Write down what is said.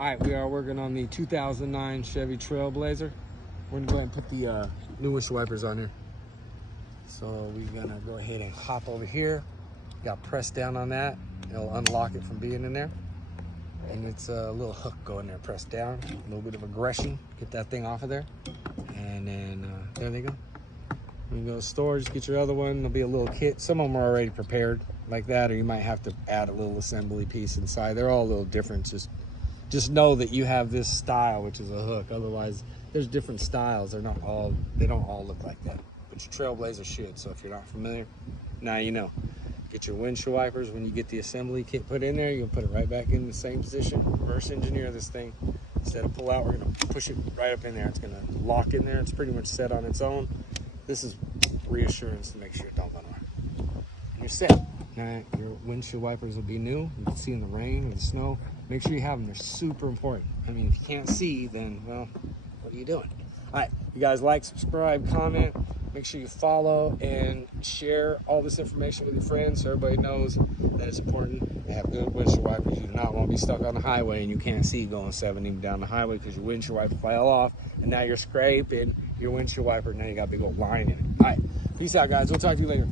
All right, we are working on the 2009 Chevy Trailblazer. We're gonna go ahead and put the new windshield wipers on here. So we're gonna go ahead and hop over here. You got press down on that. It'll unlock it from being in there. And it's a little hook going there. Press down, a little bit of aggression. Get that thing off of there. And then there they go. When you go to the store, just get your other one. There'll be a little kit. Some of them are already prepared like that, or you might have to add a little assembly piece inside. They're all a little different. Just know that you have this style, which is a hook. Otherwise, there's different styles. They don't all look like that. But your Trailblazer should. So if you're not familiar, now you know. Get your windshield wipers. When you get the assembly kit put in there, you'll put it right back in the same position. Reverse engineer this thing. Instead of pull out, we're gonna push it right up in there. It's gonna lock in there. It's pretty much set on its own. This is reassurance to make sure it don't go nowhere. And you're set. Now your windshield wipers will be new. You can see in the rain or the snow. Make sure you have them. They're super important. I mean, if you can't see, then, well, what are you doing? All right, you guys like, subscribe, comment. Make sure you follow and share all this information with your friends so everybody knows that it's important to have good windshield wipers. You do not want to be stuck on the highway and you can't see going 70 down the highway because your windshield wiper fell off and now you're scraping your windshield wiper. Now you got a big old line in it. All right, peace out, guys. We'll talk to you later.